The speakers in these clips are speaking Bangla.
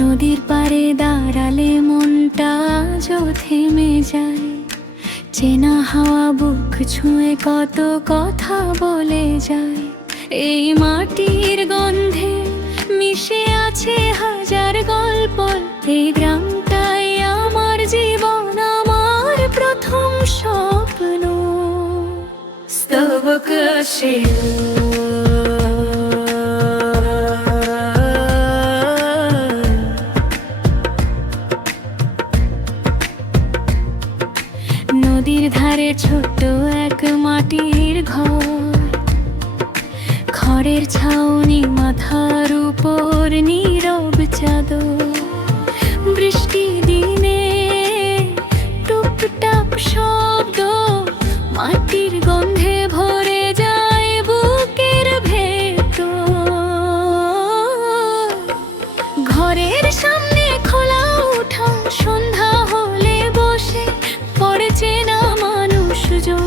নদীর পাড়ে দাঁড়ালে মনটা আজও থেমে যায়। চেনা হাওয়া বুক ছুঁয়ে কত কথা বলে যায়। এই মাটির গন্ধে মিশে আছে হাজার গল্প। এই গ্রামটাই আমার জীবন, আমার প্রথম স্বপ্ন। স্তবক নদীর ধারে ছোট্ট এক মাটির ঘর, খড়ের ছাউনি, মাথার উপর নীরব চাদর। বৃষ্টি দিনে টুপটাপ শব্দ, মাটির গন্ধে ভরে যায় বুকের ভেতর। ঘরের সামনে খোলা উঠান, সন্ধ্যা হলে বসে পড়ে চেনা মানুষজন।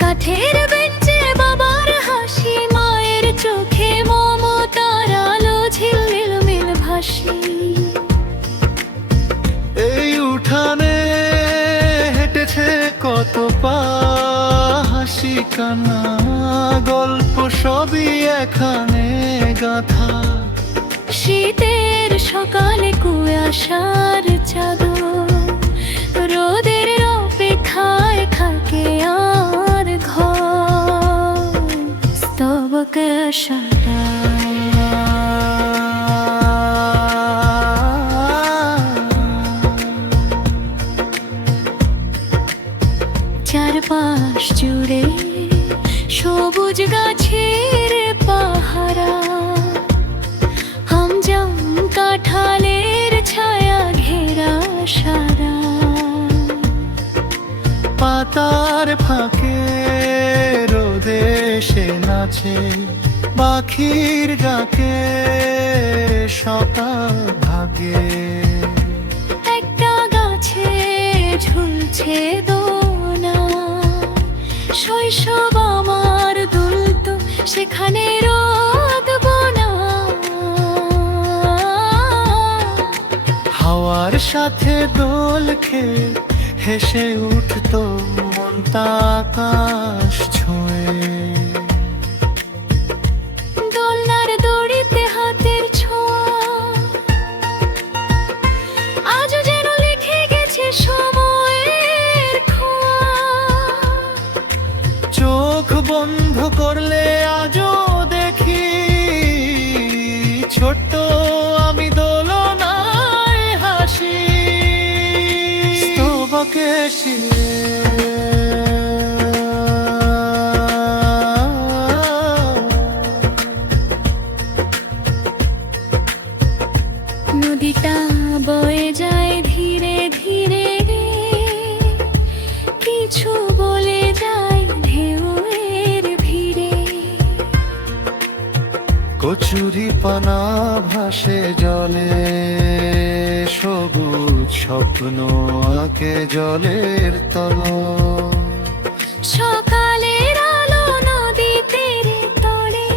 কাঠের বেঞ্চে বাবার হাসি, মায়ের চোখে মমতার আলো ঝিলমিল ভাসি। এই উঠানে হেঁটেছে কত পা, হাসি কান্না গল্প সবই এখানে গাথা। শীতের সকালে কুয়াশার চাদর, রোদের অপেক্ষায় থাকে আর ঘর। স্তবক সারা চারপাশ জুড়ে সবুজ গাছের পাহারা। হামজাম কাঁঠালের ছায়া ঘেরা সারা। পাতার ফাঁকে রোদে সে নাচে, পাখির ডাকে সকাল ভাগে। একটা গাছে ঝুলছে দোনা, শৈশব আমার দুলতো সেখানে রোদ বোনা। হাওয়ার সাথে দোল খেয়ে হেসে উঠতো মনটা আকাশ ছুঁয়ে। দোলনার দড়িতে হাতের ছোঁয়া, আজও যেন লিখে গেছে সময়ের খোয়া। চোখ বন্ধ করলে আজও দেখি ছোট্ট আমি দোলনায় হাসি। স্তবকে নদীটা বয়ে যায় ধীরে ধীরে, কিছু বলে যায় ঢেউয়ের ভিড়ে। কচুরি পানা ভাসে জলে, সবুজ স্বপ্ন আঁকে জলের তল। সকালের আলো নদী তীরে তলে,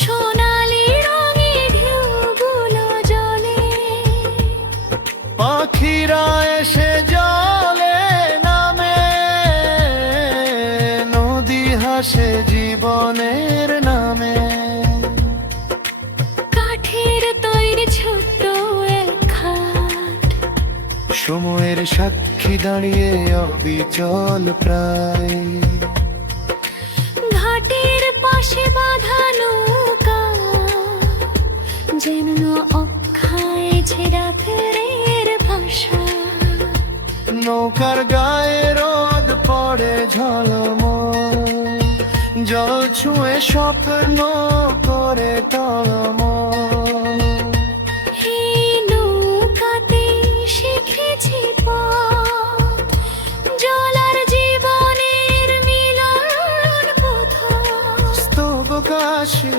সোনালি রঙে ঢেউগুলো জলে। পাখিরা এসে জলে নামে, নদী হাসে জীবনের নামে। কাঠের তৈরি ছোট্ট এক খাট, সময়ের সাক্ষী দাঁড়িয়ে অবিচল প্রায়। ঘাটের পাশে বাঁধা নৌকা, যেন অক্ষয় ছেঁড়া ফেরের ভাষা। নৌকার গায়ে রোদ পড়ে ঝলমল, জল ছুঁয়ে স্বপ্ন করে টলমল। এই নৌকাতে শিখেছি পথ, জল আর জীবনের মিলন পথ। স্তবক আসে